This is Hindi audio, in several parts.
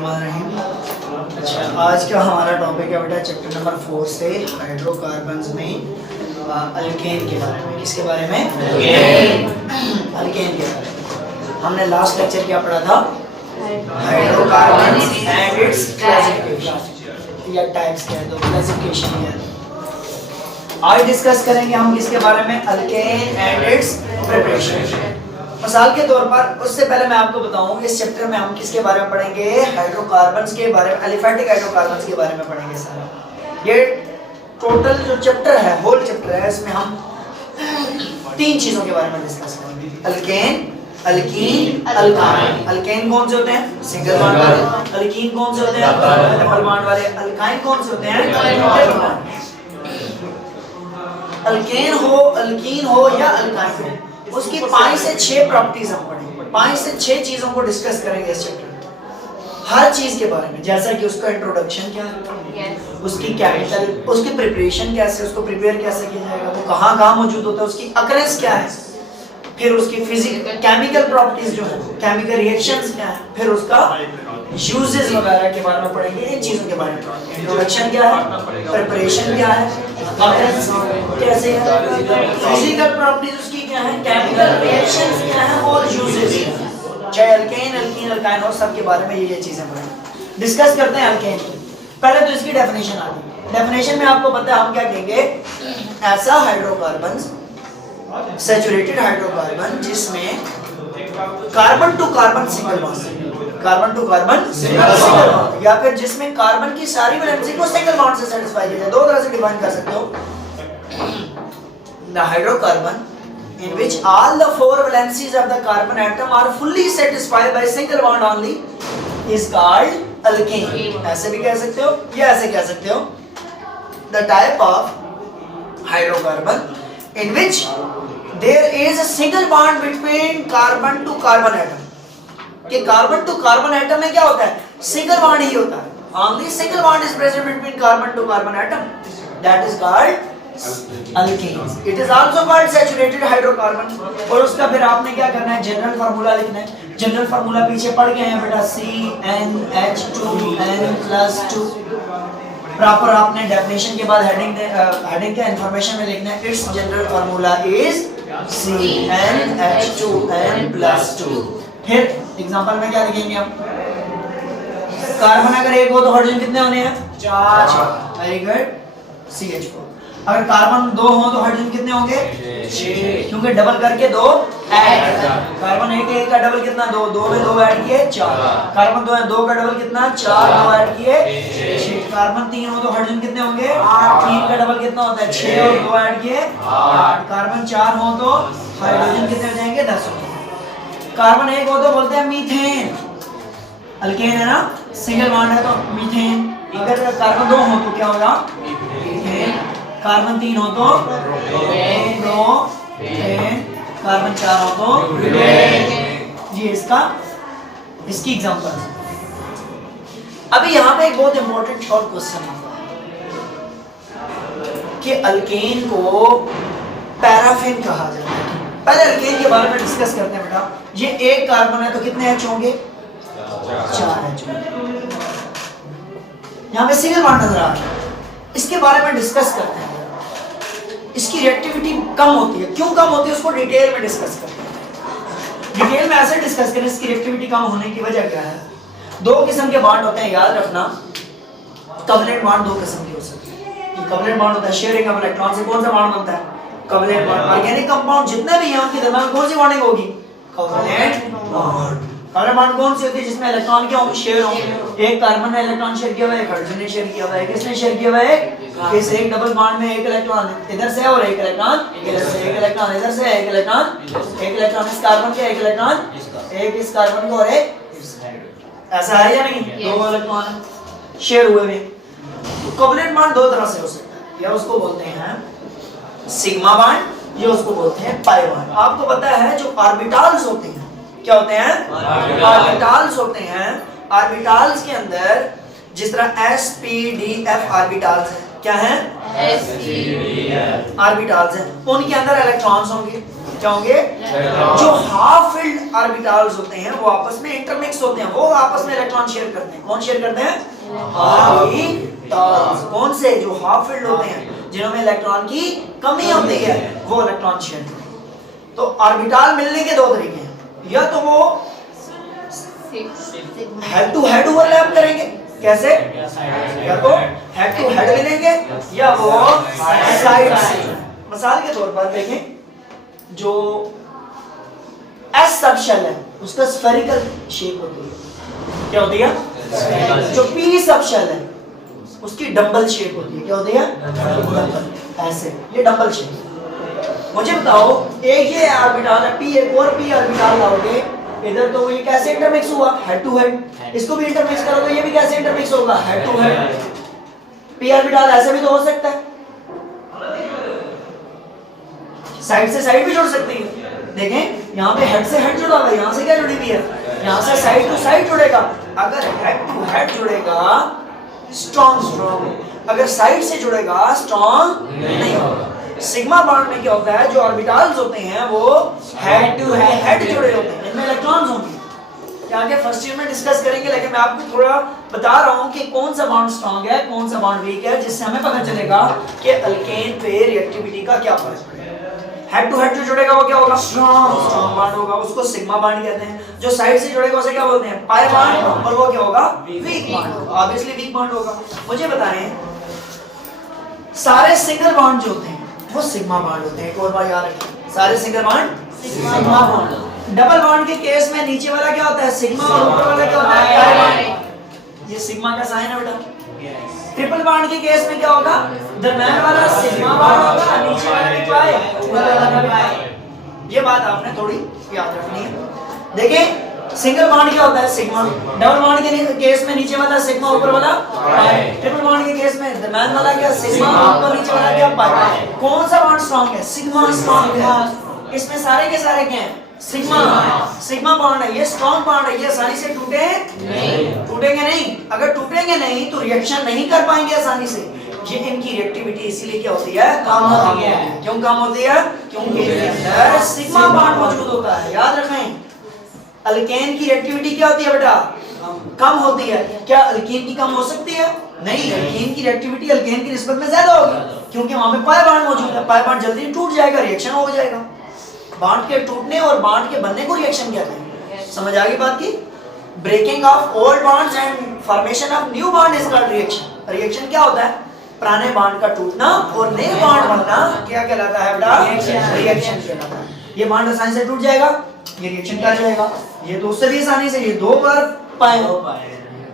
बिस्मिल्लाहिर्रहमानिर्रहीम। अच्छा, आज का हमारा टॉपिक है बेटा चैप्टर नंबर 4 से हाइड्रोकार्बन्स में अल्केन के बारे में। किसके बारे में? अल्केन के बारे में। हमने लास्ट लेक्चर क्या पढ़ा था? हाइड्रोकार्बन्स एंड इट्स क्लासिफिकेशन या टाइप्स कह दो, क्लासिफिकेशन कह दो। आज डिस्कस करेंगे हम किसके बारे में? Alkane and it's preparation. मिसाल के तौर पर, उससे पहले मैं आपको बताऊं इस चैप्टर में हम किसके बारे में पढ़ेंगे? हाइड्रोकार्बन्स के बारे में, एलिफेटिक हाइड्रोकार्बन्स के बारे में पढ़ेंगे सारा। ये टोटल जो चैप्टर है, होल चैप्टर है, इसमें हम तीन चीजों के बारे में डिस्कस करेंगे: अल्केन, अल्कीन, अल्काइन। अल्केन कौन से होते हैं? सिंगल बॉन्ड वाले। अल्कीन कौन से होते हैं? डबल बॉन्ड वाले। अल्काइन कौन से होते हैं? Triple bond. अल्केन हो, अल्कीन हो या अल्काइन हो, उसकी 5 से 6 प्रॉपर्टीज हम पढ़ेंगे। 5 से 6 चीजों को डिस्कस करेंगे इस चैप्टर में, हर चीज के बारे में। जैसा कि उसका इंट्रोडक्शन क्या है, उसकी केमिकल, उसकी प्रिपरेशन कैसे, उसको प्रिपेयर कैसे किया जाएगा, वो कहाँ मौजूद होता है, उसकी अकरेंस क्या है, फिर उसकी फिजिकल केमिकल प्रॉपर्टीज जो है, केमिकल रिएक्शंस क्या है, फिर उसका यूजेस वगैरह के बारे में पढ़ेंगे। इन चीजों के बारे में पढ़ेंगे। इंट्रोडक्शन क्या है, प्रिपरेशन क्या है, अकरेंस कैसे है, फिजिकल प्रॉपर्टीज उसकी क्या है, केमिकल रिएक्शंस क्या है और यूजेस क्या है। चाहे अल्केन, अल्कीन, अल्काइन हो, सब के बारे में ये चीजें पढ़ेंगे। डिस्कस करते हैं अल्केन की। पहले तो इसकी डेफिनेशन आती है। डेफिनेशन में आपको पता है हम क्या कहेंगे? ऐसा हाइड्रोकार्बन, सैचुरेटेड हाइड्रोकार्बन जिसमें carbon to carbon single bond, carbon to carbon single bond, या फिर जिसमें कार्बन की सारी वैलेंसी को सिंगल बॉन्ड से सेटिस्फाई किया जाए। दो तरह से डिफाइन कर सकते हो। The hydrocarbon in which all the 4 valencies of the carbon atom are fully satisfied by single bond only is called alkane. ऐसे भी कह सकते हो या ऐसे कह सकते हो। The type of hydrocarbon in which there is a single bond between carbon to carbon atom. कि कार्बन टू कार्बन एटम में क्या होता है? सिंगल बॉन्ड ही होता है। Only single bond is present between carbon to carbon atom. That is called alkenes. It is also called saturated hydrocarbon. और उसका फिर आपने क्या करना है? जनरल फार्मूला लिखना है। जनरल फार्मूला पीछे पढ़ गए हैं बेटा, CnH2n+2। प्रॉपर आपने डेफिनेशन के बाद हेडिंग के इंफॉर्मेशन में लिखना है it's general formula is CnH2n+2। फिर एग्जांपल में क्या लिखेंगे हम? कार्बन अगर एक हो तो हाइड्रोजन कितने होने हैं? 4। Very good, CH4। अगर कार्बन 2 हो तो हाइड्रोजन कितने होंगे? 6, क्योंकि डबल करके 2 ऐड। कार्बन 1 का डबल कितना? 2, 2 में 2 ऐड किए 4। कार्बन 2 है, 2 का डबल कितना? 4, 2 ऐड किए 6। कार्बन 3 हो तो हाइड्रोजन कितने होंगे? 3 का डबल कितना होता है? 6 और 2 ऐड किए 8। कार्बन 4 हो तो हाइड्रोजन कितने हो जाएंगे? 10 हो जाएंगे। कार्बन 1 हो तो बोलते हैं मीथेन। अल्केन है ना, सिंगल बॉन्ड है तो मीथेन। अगर कार्बन 2 हो तो क्या होगा? मीथेन। कार्बन 3 हो तो प्रोपेन। कार्बन 4 हो तो जी इसकी एग्जांपल। अभी यहाँ पे एक बहुत इंपॉर्टेंट शॉर्ट क्वेश्चन आता है कि अल्केन को पैराफिन कहा जाता है। पहले अल्केन के बारे में डिस्कस करते हैं बेटा। ये एक कार्बन है तो कितने एच होंगे? 4 एच। यहाँ पे सिंगल बॉन्ड नजर आ रहा है, इसके बारे में डिस्कस करते हैं। इसकी रिएक्टिविटी कम होती है। क्यों कम होती है उसको डिटेल में डिस्कस करते हैं। डिटेल में ऐसे डिस्कस करें इसकी रिएक्टिविटी कम होने की वजह क्या है। 2 किस्म के बॉन्ड होते हैं, याद रखना। कवलेंट बॉन्ड 2 किस्म के हो सकते हैं। कवलेंट बॉन्ड होता है शेयरिंग ऑफ इलेक्ट्रॉन से। कौन सा बॉन्ड बनता है? Covalent bond. ऑर्गेनिक कंपाउंड जितने भी हैं उनके दरमियान कौन सी बॉन्डिंग होगी? Covalent bond. कवलेंट बॉन्ड कौन सी होती है? जिसमें इलेक्ट्रॉन क्या होंगे? शेयर होंगे। एक कार्बन ने इलेक्ट्रॉन शेयर किया हुआ है, एक हाइड्रोजन ने शेयर किया हुआ है। किसने शेयर किया हुआ है? इस एक डबल बॉन्ड में एक इलेक्ट्रॉन इधर से और एक इलेक्ट्रॉन इधर से, एक इलेक्ट्रॉन इधर से, एक इलेक्ट्रॉन इस कार्बन के, एक इलेक्ट्रॉन एक इस कार्बन को और एक ऐसा है या नहीं? 2 इलेक्ट्रॉन शेयर हुए हैं। कोवलेंट बॉन्ड 2 तरह से हो सकता है। या उसको बोलते हैं सिग्मा बॉन्ड, या उसको बोलते हैं पाई बॉन्ड। आपको पता है जो ऑर्बिटल्स होते हैं, क्या होते हैं? ऑर्बिटल्स होते हैं। ऑर्बिटल्स के अंदर जिस तरह sp-d-f ऑर्बिटल्स है, क्या है? sp-d-f ऑर्बिटल्स हैं, उनके अंदर इलेक्ट्रॉन्स होंगे। क्या होंगे? जो हाफ फिल्ड ऑर्बिटल्स होते हैं वो आपस में इंटरमिक्स होते हैं, वो आपस में इलेक्ट्रॉन शेयर करते हैं। कौन शेयर करते हैं? ऑर्बिटल्स। कौन से? जो हाफ फिल्ड होते हैं, जिनमें इलेक्ट्रॉन की कमी होती है, वो इलेक्ट्रॉन शेयर करते हैं। तो ऑर्बिटल मिलने के दो तरीके हैं, या तो वो हेड टू हेड ओवरलैप करेंगे, कैसे? या तो हेड टू हेड मिलेंगे या वो साइड से। मिसाल के तौर पर देखें, जो एस सब शेल है उसका स्फेरिकल शेप होती है, क्या होती है? जो पी सब शेल है उसकी डंबल शेप होती है, क्या होती है? डंबल। ऐसे ये डंबल शेप। मुझे बताओ, एक ये ऑर्बिटल है पी, एक और पी ऑर्बिटल लाओगे इधर, तो ये कैसे इंटरमिक्स हुआ? Head to head. इसको भी इंटरमिक्स करो तो ये भी कैसे इंटरमिक्स होगा? Head to head. P orbital ऐसे भी तो हो सकता है, साइड से साइड भी जुड़ सकती है। देखें यहाँ पे हेड से हेड जुड़ा हुआ है, यहाँ से क्या जुड़ी हुई है? यहाँ से साइड टू साइड जुड़ेगा। अगर हेड टू हेड जुड़ेगा स्ट्रॉन्ग स्ट्रॉन्ग, अगर साइड से जुड़ेगा स्ट्रॉन्ग नहीं होगा। सिग्मा बॉन्ड में क्या होता है? जो ऑर्बिटल्स होते हैं वो हेड टू हेड जुड़े होते हैं, इनमें इलेक्ट्रॉन्स होंगे। आगे फर्स्ट ईयर में डिस्कस करेंगे, लेकिन मैं आपको थोड़ा बता रहा हूं कि कौन सा बॉन्ड स्ट्रॉन्ग है, कौन सा बॉन्ड वीक है, जिससे हमें पता चलेगा कि अल्केन पे रिएक्टिविटी का क्या फर्क है। हेड टू हेड जो जुड़ेगा वो क्या होगा? स्ट्रॉन्ग बॉन्ड होगा, उसको सिग्मा बॉन्ड कहते हैं। जो साइड से जुड़ेगा उसे क्या बोलते हैं? Pi bond. और वो क्या होगा? Weak bond. Obviously weak bond होगा। मुझे बताएं, सारे सिंगल बॉन्ड जो होते हैं वो सिग्मा बॉन्ड होते हैं। एक और बार याद रखें, सारे single bond sigma bond. Double bond के केस में नीचे वाला क्या होता है? सिग्मा, और ऊपर वाला क्या होता है? Pi bond. ये सिग्मा का साइन है बेटा। ट्रिपल बॉन्ड के केस में क्या होगा? दरम्यान वाला सिग्मा बॉन्ड होगा, नीचे वाला भी पाई, ऊपर वाला भी पाई। ये बात आपने थोड़ी याद रखनी है। देखिए, सिंगल बॉन्ड क्या होता है? सिग्मा। डबल बॉन्ड के केस में नीचे वाला सिग्मा, ऊपर वाला पाई। ट्रिपल बॉन्ड के केस में दरम्यान वाला क्या? सिग्मा, ऊपर नीचे वाला क्या? पाई। कौन सा बॉन्ड स्ट्रांग है? सिग्मा स्ट्रांग है। इसमें सारे के सारे क्या हैं? सिग्मा। सिग्मा बॉन्ड है, ये स्ट्रांग बॉन्ड है, ये आसानी से टूटे नहीं, टूटेंगे नहीं। अगर टूटेंगे नहीं तो रिएक्शन नहीं कर पाएंगे आसानी से। ये इनकी रिएक्टिविटी इसीलिए क्या होती है? कम होती है। क्यों कम होती है? क्योंकि इसके अंदर सिग्मा बॉन्ड मौजूद होता है। याद रखें, अल्केन की रिएक्टिविटी क्या होती है बेटा? कम होती है। क्या अल्कीन की कम हो सकती है? नहीं, अल्कीन की रिएक्टिविटी अल्केन की निस्बत में ज्यादा होगी, क्योंकि वहां पे पाई बॉन्ड मौजूद है। पाई बॉन्ड जल्दी टूट जाएगा, रिएक्शन हो जाएगा। बॉन्ड के टूटने और बॉन्ड के बनने को रिएक्शन कहते हैं। समझ आ गई बात की? Breaking of old bonds and formation of new bond is called reaction. Reaction क्या होता है? पुराने बॉन्ड का टूटना और नए बॉन्ड बनना क्या कहलाता है बेटा? रिएक्शन कहलाता है। ये बॉन्ड आसानी से टूट जाएगा, ये रिएक्शन कर जाएगा। ये तो उससे भी आसानी से, ये दो बार पाए,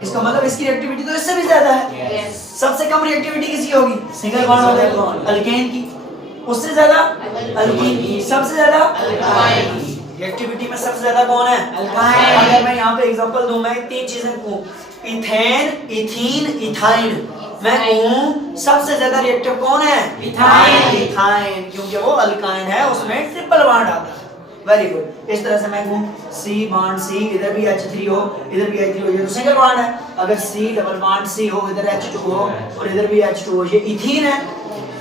इसका मतलब इसकी रिएक्टिविटी तो इससे भी ज्यादा है। सबसे कम रिएक्टिविटी किसकी होगी? सिंगल बॉन्ड होता है अल्केन की। उससे ज्यादा अल्कीन की। सबसे ज्यादा अल्काइन की। रिएक्टिविटी में सबसे ज्यादा कौन है? अल्काइन। अगर मैं यहाँ पे एग्जांपल दूं, मैं तीन चीजें कहूं, इथेन, इथीन, इथाइन, मैं कहूं सबसे ज्यादा रिएक्टिव कौन है? इथाइन। इथाइन, क्योंकि वो अल्काइन है, उसमें ट्रिपल बॉन्ड आता है। Very good. इस तरह से मैं कहूं C बॉन्ड C, इधर भी H3 हो, इधर भी H3 हो, ये तो सिंगल बॉन्ड है। अगर C डबल बॉन्ड C हो, इधर H2 हो और इधर भी H2 हो, ये इथीन है।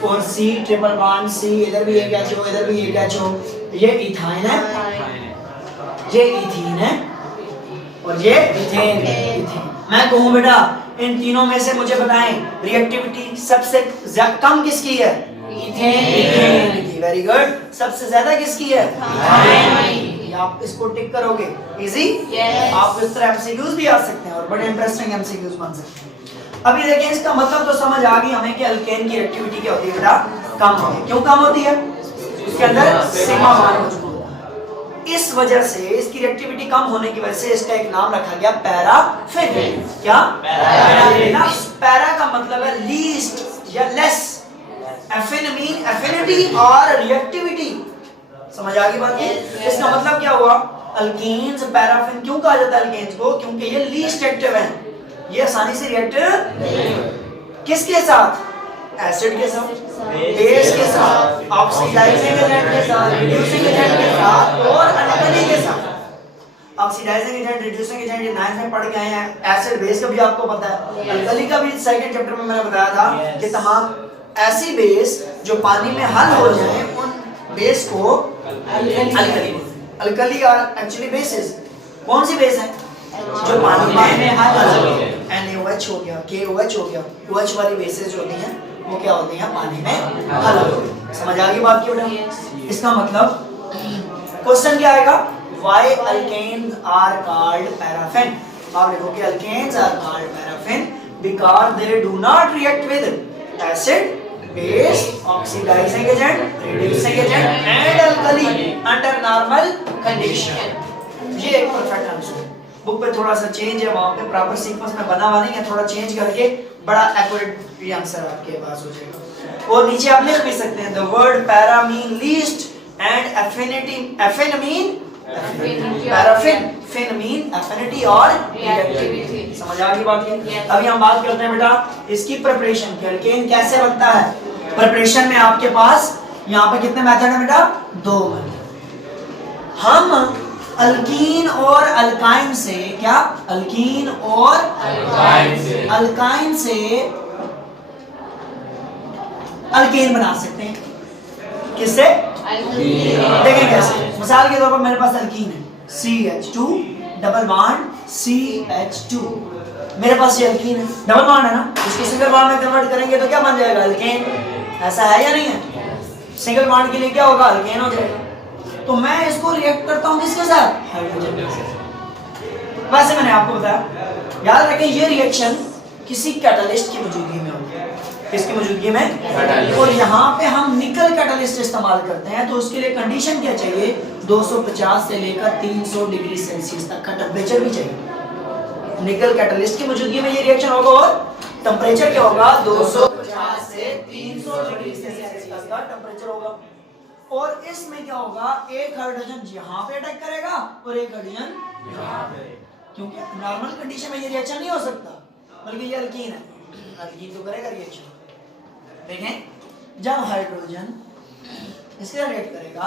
और C ट्रिपल बॉन्ड C, इधर भी एक H हो, इधर भी एक H हो, ये इथाइन है, ये इथीन है और ये इथेन है। मैं कहूं बेटा इन तीनों में से मुझे बताएं रिएक्टिविटी सबसे कम किसकी है? इथेन की। Very good. सबसे ज्यादा किसकी है? इथाइन। आप इसको टिक करोगे, इजी। आप इस तरह एमसीक्यूज भी आ सकते हैं और बड़े इंटरेस्टिंग एमसीक्यूज बन सकते हैं। अभी देखिए, इसका मतलब तो समझ आ गई हमें कि अल्केन की रिएक्टिविटी क्या होती है बेटा? कम होती है। क्यों कम होती है? उसके अंदर सिग्मा बॉन्ड मौजूद होता है। इस वजह से, इसकी रिएक्टिविटी कम होने की वजह से इसका एक नाम रखा गया पैराफिन। क्या? पैराफिन। पैरा का मतलब है लीस्ट या लेस, एफिन मीन एफिनिटी और रिएक्टिविटी। समझ आ गई बात? इसका मतलब क्या हुआ? अल्कीन्स पैराफिन क्यों कहा जाता है अल्केन्स को? क्योंकि ये लीस्ट एक्टिव हैं, ये आसानी से रिएक्ट किसके साथ? एसिड के साथ, बेस के साथ, ऑक्सीडाइजिंग एजेंट के साथ, रिड्यूसिंग एजेंट के साथ और अल्कली के साथ। ऑक्सीडाइजिंग एजेंट, रिड्यूसिंग एजेंट, ये 9th में पढ़ के आए हैं। एसिड बेस का भी आपको पता है। अल्कली का भी सेकंड चैप्टर में मैंने बताया था कि तमाम ऐसी बेस जो पानी में हल हो जाए, उन बेस को alkali. Alkali are actually bases. कौन सी बेस है? जो पानी में NaOH हो गया, KOH हो गया, OH वाली बेसिस जो होती हैं वो क्या होती हैं? पानी में हल होती हैं। समझ आ गई बात की बेटा? इसका मतलब क्वेश्चन क्या आएगा? Why alkanes are called paraffin? आप लिखोगे alkanes are called paraffin because they do not react with acid, base, oxidizing agent, reducing agent and alkali under normal condition. ये एक परफेक्ट आंसर है। बुक पे थोड़ा सा चेंज है, वहां पे प्रॉपर सीक्वेंस में बना हुआ नहीं है, थोड़ा चेंज करके बड़ा एक्यूरेट ये आंसर आपके पास हो जाएगा। और नीचे आप लिख भी सकते हैं the word para mean least and affinity, affin mean paraffin, fin mean affinity और रिएक्टिविटी। समझ आ गई बात ये? अभी हम बात करते हैं बेटा इसकी प्रिपरेशन की। अल्केन कैसे बनता है? प्रिपरेशन में आपके पास यहाँ पे कितने मेथड है बेटा? 2 मेथड। हम अल्कीन और अल्काइन से क्या? अल्कीन और अल्काइन से अल्केन बना सकते हैं। किससे? देखें कैसे। मिसाल के तौर पर मेरे पास अल्कीन है CH2 डबल बॉन्ड CH2। मेरे पास ये अल्कीन है, डबल बॉन्ड है ना, इसको सिंगल बॉन्ड में कन्वर्ट करेंगे तो क्या बन जाएगा? अल्केन। ऐसा है या नहीं है? सिंगल बॉन्ड के लिए क्या होगा? अल्केन हो जाएगा। तो मैं इसको रिएक्ट करता हूं किसके साथ? हाइड्रोजन के साथ। वैसे मैंने आपको बताया, याद रखें ये रिएक्शन किसी कैटलिस्ट की मौजूदगी में होगी। किसकी मौजूदगी में? और यहाँ पे हम निकल कैटलिस्ट इस्तेमाल करते हैं, तो उसके लिए कंडीशन क्या चाहिए? 250 से लेकर 300 डिग्री सेल्सियस तक का टेम्परेचर भी चाहिए। निकल कैटलिस्ट की मौजूदगी में ये रिएक्शन होगा और टेम्परेचर क्या होगा? 250 से 300 डिग्री सेल्सियस तक का टेम्परेचर होगा। और इसमें क्या होगा? एक हाइड्रोजन यहाँ पे अटैक करेगा और एक हाइड्रोजन यहाँ पे, क्योंकि नॉर्मल कंडीशन में ये रिएक्शन नहीं हो सकता, बल्कि ये अल्कीन है, अल्कीन तो करेगा रिएक्शन। देखें जब हाइड्रोजन इसके रिएक्ट करेगा,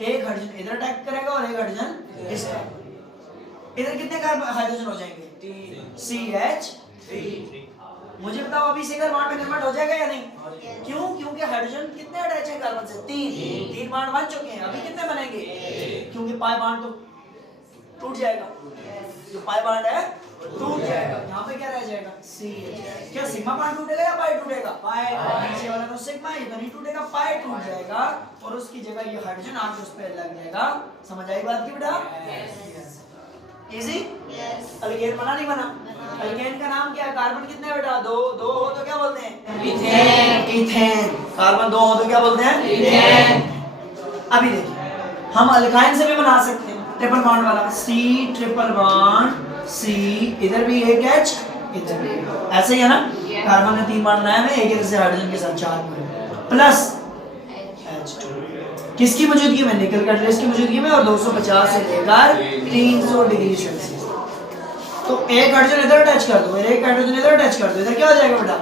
एक हाइड्रोजन इधर अटैक करेगा और एक हाइड्रोजन इसका। इधर कितने हाइड्रोजन हो जाएंगे? CH3। मुझे बताओ अभी सिंगल बॉन्ड में कन्वर्ट हो जाएगा या नहीं? क्यों? क्योंकि हाइड्रोजन कितने अटैच है कार्बन से? 3 बॉन्ड बन चुके हैं, अभी कितने बनेंगे? क्योंकि पाई बॉन्ड तो टूट जाएगा, जो पाई बॉन्ड है टूट जाएगा। यहाँ पे क्या रह जाएगा? CH। क्या सिग्मा बॉन्ड टूटेगा या पाई टूटेगा? पाई। नीचे वाला तो सिग्मा, ये तो नहीं टूटेगा, पाई टूट जाएगा और उसकी जगह ये हाइड्रोजन आके उस पे लग जाएगा। समझ आई बात की बेटा? इजी? अल्केन बना नहीं बना? अल्केन का नाम क्या है? कार्बन कितने हैं बेटा? 2 हो तो क्या बोलते हैं? ईथेन। ईथेन। कार्बन 2 हो तो क्या बोलते हैं? ईथेन। अभी देखिए हम अल्काइन से भी बना सकते हैं, ट्रिपल बॉन्ड वाला C ट्रिपल बॉन्ड C, इधर भी एक H, इधर भी ऐसे ही है ना? कार्बन ने 3 बॉन्ड बनाए हैं, एक इधर से हाइड्रोजन के साथ 4 प्लस H2। किसकी मौजूदगी में? निकल कैटलिस्ट की मौजूदगी में और 250 से लेकर 300 डिग्री सेल्सियस। तो एक हाइड्रोजन इधर अटैच कर दो, एक हाइड्रोजन इधर अटैच कर दो, इधर क्या हो जाएगा बेटा?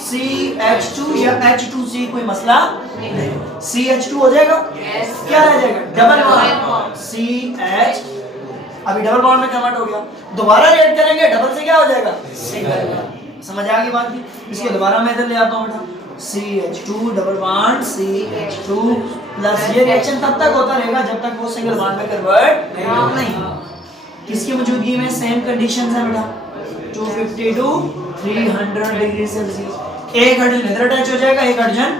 CH2 या H2C, कोई मसला नहीं। CH2 हो जाएगा। क्या रह जाएगा? Double bond CH। अभी डबल बॉन्ड में कन्वर्ट हो गया, दोबारा रिएक्ट करेंगे, डबल से क्या हो जाएगा? सिंगल। समझ आ गई बात की? इसके दोबारा मैं इधर ले आता हूँ बेटा, CH2 double bond CH2 plus. ये रिएक्शन तब तक होता रहेगा जब तक वो सिंगल बॉन्ड में कन्वर्ट नहीं। किसकी मौजूदगी में? सेम कंडीशंस है बेटा, 250 to 300 डिग्री सेल्सियस। एक हाइड्रोजन इधर अटैच हो जाएगा, एक हाइड्रोजन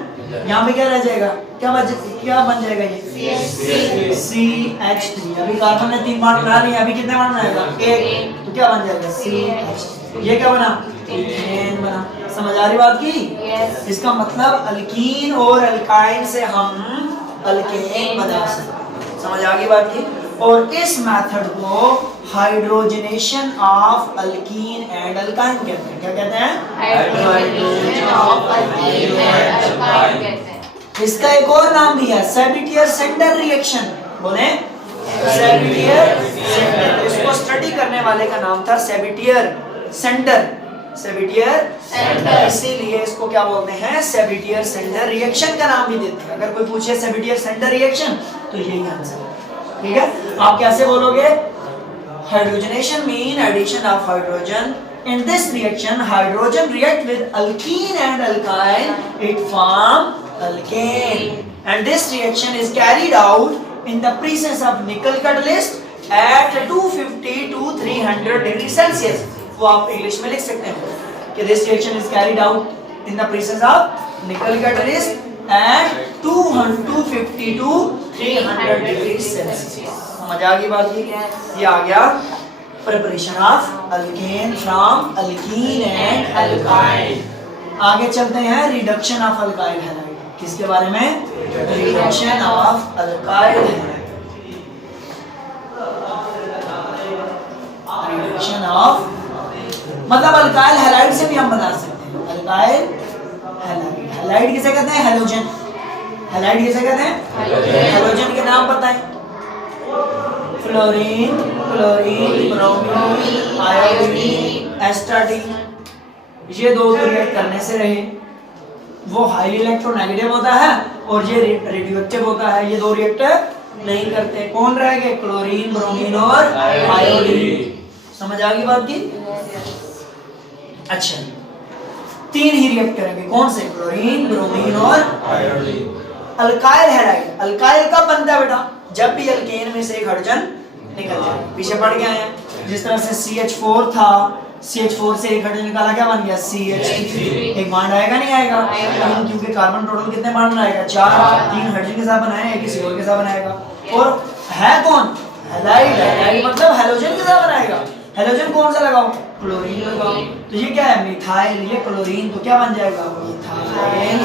यहाँ पे क्या रह जाएगा? क्या बन जाएगा ये? CH3। अभी कार्बन ने 3 बॉन्ड बना लिए, अभी कितने बॉन्ड बनाएगा? 1, तो क्या बन जाएगा? CH। ये क्या बना? ईथेन बना। समझ आ रही बात की? इसका मतलब अल्कीन और अल्काइन से हम अल्केन बना सकते। समझ आ गई बात की? और इस मेथड को hydrogenation of alkyne and alkyne कहते हैं। क्या कहते हैं? Hydrogenation of alkyne and alkyne कहते हैं। इसका एक और नाम भी है, सेबिटियर-सेंडर रिएक्शन। बोले सेबिटियर-सेंडर। इसको स्टडी करने वाले का नाम था सेबिटियर-सेंडर। सेबिटियर-सेंडर, इसीलिए इसको क्या बोलते हैं? सेबिटियर-सेंडर रिएक्शन का नाम भी देते हैं। अगर कोई पूछे सेबिटियर-सेंडर रिएक्शन तो यही आंसर है। ठीक है? आप कैसे बोलोगे? Hydrogenation mean addition of hydrogen. In this reaction, hydrogen react with alkene and alkyne. It form alkane. And this reaction is carried out in the presence of nickel catalyst at 250 to 300 degree Celsius. वो आप इंग्लिश में लिख सकते हैं कि this reaction is carried out in the presence of nickel catalyst at 250 to 300 degree Celsius. समझ आ गई बात? ये आ गया preparation of alkane from alkyne and alkyl. आगे चलते हैं रिडक्शन ऑफ अल्काइल हैलाइड। किसके बारे में? Reduction of alkyl halide. Reduction of मतलब अल्काइल हैलाइड से भी हम बता सकते हैं। अल्काइल हैलाइड, हैलाइड किसे कहते हैं? हैलोजन। हैलाइड किसे कहते हैं? हैलोजन के नाम बताएं। Fluorine, chlorine, bromine, iodine, astatine. ये दो रिएक्ट करने से रहे, वो हाईली इलेक्ट्रोनेगेटिव होता है और ये रेडियोएक्टिव होता है। ये दो रिएक्ट नहीं करते। कौन रह गए? क्लोरीन, ब्रोमीन और आयोडीन। समझ आ गई बात की? अच्छा, तीन ही रिएक्ट करेंगे। कौन से? क्लोरीन, ब्रोमीन और आयोडीन। अल्काइल हैलाइड, अल्काइल कब बनता है बेटा? जब भी अल्केन में से एक हाइड्रोजन निकल जाए। पीछे पढ़ के आए हैं जिस तरह से CH4 था, CH4 से एक हाइड्रोजन निकाला, क्या बन गया? CH3। एक बॉन्ड आएगा नहीं आएगा? क्योंकि कार्बन टोटल कितने बॉन्ड बनाएगा? 4। 3 हाइड्रोजन के साथ बनाया, एक किसी और के साथ बनाएगा। और है कौन? हैलाइड। हैलाइड मतलब हैलोजन के साथ बनाएगा। हैलोजन कौन सा लगाओ? क्लोरीन लगाओ। तो ये क्या है? मिथाइल। ये क्लोरीन, तो क्या बन जाएगा? Methyl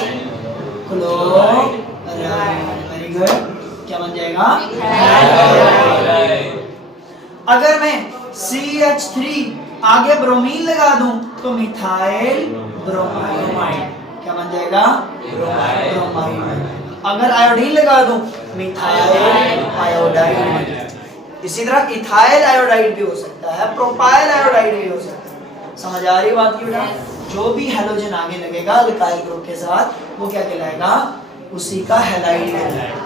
chloride. Very good. क्या बन जाएगा? अगर मैं CH3 आगे ब्रोमीन लगा दूं तो मिथाइल ब्रोमाइड। क्या बन जाएगा? ब्रोमाइड। अगर आयोडीन लगा दूं मिथाइल आयोडाइड। इसी तरह इथाइल आयोडाइड भी हो सकता है, प्रोपाइल आयोडाइड भी हो सकता है। समझ आ रही बात की बेटा? जो भी हैलोजन आगे लगेगा अल्काइल ग्रुप के साथ वो क्या कहलाएगा? उसी का हैलाइड कहलाएगा।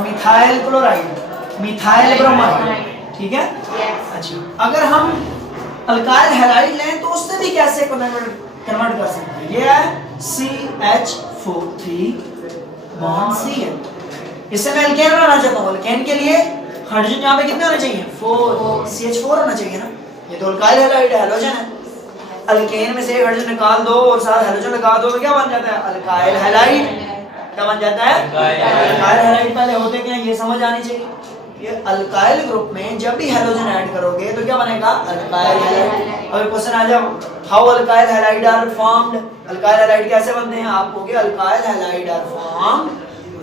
Methyl chloride, methyl bromide. ठीक है? अच्छा, अगर हम अल्काइल हैलाइड लें तो उससे भी कैसे कन्वर्ट कर सकते हैं? ये है CH4 बॉन्ड Cl। इससे मैं अल्केन बनाना चाहता हूँ। अल्केन के लिए हाइड्रोजन यहाँ पे कितने होने चाहिए? 4। CH4 होना चाहिए ना। ये तो अल्काइल हैलाइड हैलोजन है। अल्केन में से एक हाइड्रोजन निकाल दो और साथ हैलोजन लगा दो तो क्या बन जाता है? Alkyl halide. क्या बन जाता है? Alkyl halide. पहले होते क्या ये समझ आनी चाहिए। ये अल्काइल ग्रुप में जब भी हैलोजन ऐड करोगे तो क्या बनेगा? Alkyl halide. अगर क्वेश्चन आ जाओ how alkyl halide are formed, alkyl halide कैसे बनते हैं? आप कहोगे alkyl halide are formed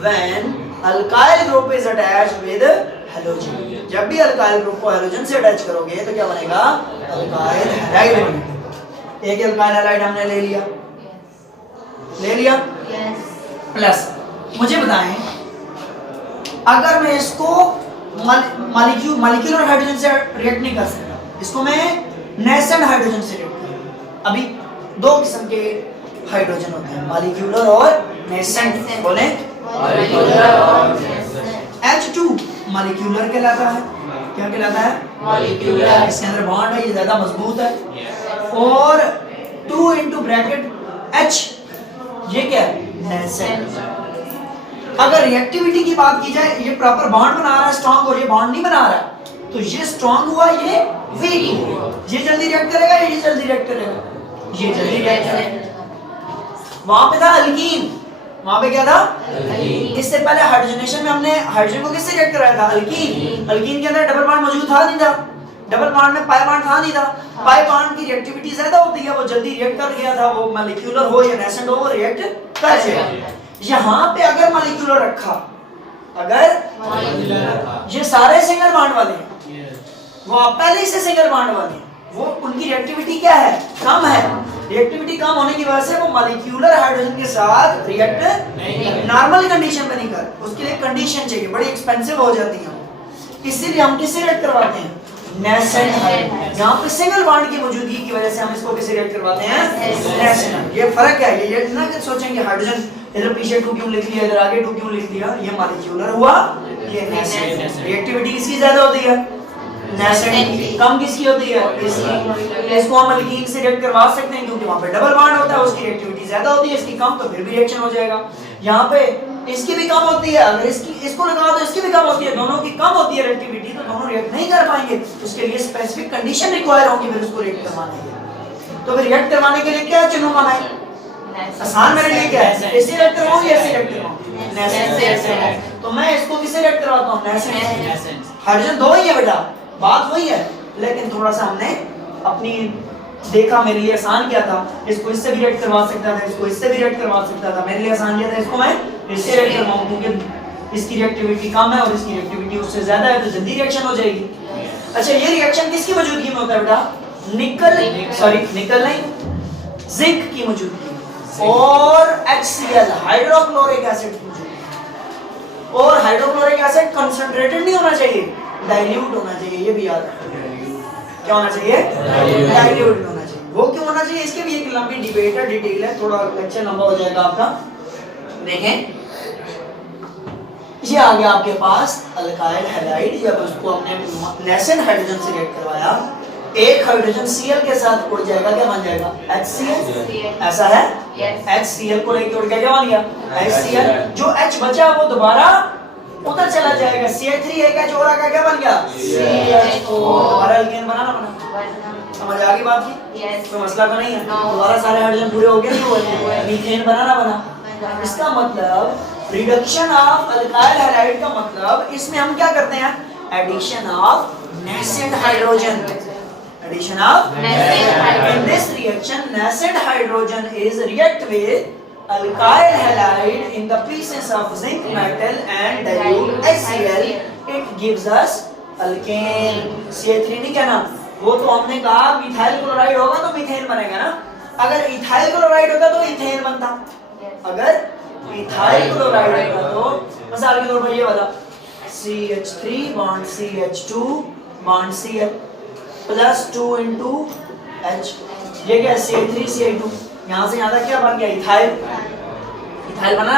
when alkyl group is attached with halogen. जब भी अल्काइल ग्रुप को हैलोजन से अटैच करोगे तो क्या बनेगा? अल्काइल हैलाइड बनेगा। एक अल्काइल हैलाइड हमने ले लिया, ले लिया। प्लस मुझे बताएं अगर मैं इसको मॉलिक्यूलर हाइड्रोजन से रिएक्ट नहीं कर सकता, इसको मैं नेसेंट हाइड्रोजन से रिएक्ट करूं। अभी दो किस्म के हाइड्रोजन होते हैं, मॉलिक्यूलर और नेसेंट। बोले H2 मॉलिक्यूलर कहलाता है। क्या कहलाता है? मॉलिक्यूलर। इसके अंदर बॉन्ड है, ये ज्यादा मजबूत है। और 2 into ब्रैकेट H, ये क्या है? नेसेंट। अगर रिएक्टिविटी की बात की जाए, ये प्रॉपर बॉन्ड बना रहा है स्ट्रॉन्ग और ये बॉन्ड नहीं बना रहा है, तो ये स्ट्रॉन्ग हुआ, ये वीक हुआ। ये जल्दी रिएक्ट करेगा, ये जल्दी रिएक्ट करेगा, ये जल्दी रिएक्ट करेगा। वहां पे था अल्कीन, वहां पे क्या था? इससे पहले हाइड्रोजनेशन में हमने हाइड्रोजन को किससे रिएक्ट कराया था? अल्कीन। अल्कीन के अंदर डबल बॉन्ड मौजूद था नहीं था? डबल बॉन्ड में पाई बॉन्ड था नहीं था? पाई बॉन्ड की रिएक्टिविटी ज्यादा होती है, वो जल्दी रिएक्ट कर गया था। वो मॉलिक्यूलर हो या नेसेंट हो, वो रिएक्ट कर जाएगा। यहाँ पे अगर मॉलिक्यूलर रखा, अगर ये सारे सिंगल बॉन्ड वाले हैं, वो आप पहले से सिंगल बॉन्ड वाले हैं, वो उनकी रिएक्टिविटी क्या है? कम है। रिएक्टिविटी कम होने की वजह से वो मॉलिक्यूलर हाइड्रोजन के साथ रिएक्ट नॉर्मल कंडीशन में नहीं कर, उसके लिए कंडीशन चाहिए, बड़ी एक्सपेंसिव हो जाती है। इसीलिए हम किससे रिएक्ट करवाते हैं? Nascent hydrogen. यहाँ पे सिंगल बॉन्ड की मौजूदगी की वजह से हम इसको किससे रिएक्ट करवाते हैं? नेसेंट। ये फर्क है। ये ना कि सोचेंगे हाइड्रोजन इधर पीछे 2 क्यों लिख लिया, इधर आगे 2 क्यों लिख लिया, ये मॉलिक्यूलर हुआ, ये नेसेंट। रिएक्टिविटी किसकी ज्यादा होती है? नेसेंट की। कम किसकी होती है? इसकी। इसको हम अल्कीन से रिएक्ट करवा सकते हैं क्योंकि वहां पे डबल बॉन्ड होता है, उसकी रिएक्टिविटी ज्यादा होती है, इसकी कम, तो फिर भी रिएक्शन हो जाएगा। यहाँ पे इसकी भी कम होती है, अगर इसको लगा तो इसकी भी कम होती है, दोनों की कम होती है रिएक्टिविटी, तो दोनों रिएक्ट नहीं कर पाएंगे, उसके लिए स्पेसिफिक कंडीशन रिक्वायर होगी फिर उसको रिएक्ट करवाने के। तो फिर रिएक्ट करवाने के लिए क्या चुनूं मैं? आसान मेरे लिए क्या है, इससे रिएक्ट करवाऊं या इससे रिएक्ट करवाऊं? तो मैं इसको किससे रिएक्ट करवाता हूं? नेसेंट। हाइड्रोजन दो ही है बेटा, बात वही है, लेकिन थोड़ा सा हमने अपनी देखा, मेरे लिए आसान क्या था, इसको इससे भी रिएक्ट करवा सकता था, इसको इससे भी रिएक्ट करवा सकता था, मेरे लिए आसान क्या था, इसको मैं इससे रिएक्ट करवाऊं क्योंकि इसकी रिएक्टिविटी कम है और इसकी रिएक्टिविटी उससे ज्यादा है, तो जल्दी रिएक्शन हो जाएगी। अच्छा, ये रिएक्शन किसकी मौजूदगी में होता है बेटा? निकल नहीं, जिंक की मौजूदगी और HCl हाइड्रोक्लोरिक एसिड की मौजूदगी। और हाइड्रोक्लोरिक एसिड कंसंट्रेटेड नहीं होना चाहिए, डाइल्यूट होना चाहिए, ये भी याद रखना। क्या होना चाहिए? डाइल्यूट होना चाहिए। वो क्यों होना चाहिए, इसके भी एक लंबी डिबेट है, डिटेल है, थोड़ा लेक्चर लंबा हो जाएगा आपका। देखें, ये आ गया आपके पास अल्काइल हैलाइड, जब उसको हमने नेसेंट हाइड्रोजन से रिएक्ट करवाया, एक हाइड्रोजन Cl के साथ उड़ जाएगा, क्या बन जाएगा? HCl। ऐसा है? HCl को लेके उड़ गया, क्या बन गया? HCl। जो H बचा वो दोबारा उधर चला जाएगा, CH3 एक H और आ गया, क्या बन गया? CH4। दोबारा एल्केन बनाना बना। समझ आ गई बात की? कोई मसला तो नहीं है? दोबारा सारे हाइड्रोजन पूरे हो गए, नहीं हुए? मीथेन बनाना बना। इसका मतलब रिडक्शन ऑफ अल्काइल हैलाइड का मतलब इसमें हम क्या करते हैं? Addition of nascent hydrogen. Addition of nascent hydrogen. In this reaction, nascent hydrogen is react with alkyl halide in the presence of zinc metal and dilute HCl. It gives us alkane. CH3 नहीं कहना, वो तो हमने कहा मिथाइल क्लोराइड होगा तो मीथेन बनेगा ना। अगर इथाइल क्लोराइड होता तो इथेन बनता। अगर इथाइल क्लोराइड होता तो मिसाल के तौर पर ये वाला CH3 bond CH2 bond Cl plus 2 into H, ये क्या? CH3CH2, यहाँ से यहाँ तक क्या बन गया? इथाइल बना।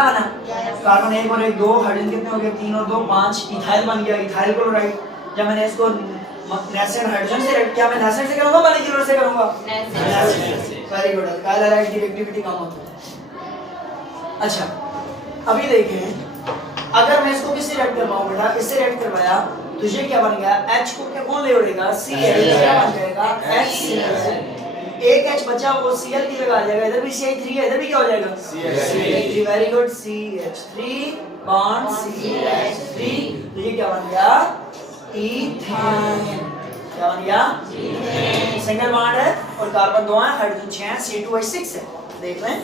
कार्बन एक और एक दो, हाइड्रोजन कितने हो गए? 3 और 2 5, इथाइल बन गया, इथाइल क्लोराइड। जब मैंने इसको नेसेंट हाइड्रोजन से रिएक्ट किया, मैं नेसेंट से करूंगा मॉलिक्यूलर से करूंगा? Very good. अल्काइल हैलाइड की रिएक्टिविटी कम होती है। अच्छा, अभी देखें, अगर मैं इसको किससे रिएक्ट करवाऊं बेटा? इससे रिएक्ट करवाया तो ये क्या बन गया? H को क्या कौन ले उड़ेगा? Cl क्या बन जाएगा? HCl। एक H बचा वो Cl की लगा जाएगा, इधर भी CH3 है, इधर भी क्या हो जाएगा? CH3। Very good. CH3 bond CH3, तो ये क्या बन गया? ईथेन। क्या बन गया? सिंगल बॉन्ड है और कार्बन 2 है, हाइड्रोजन 6 है, C2H6 है। देख लें,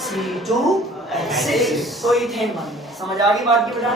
C2H6, तो ईथेन बन गया। समझ आ गई बात की बेटा?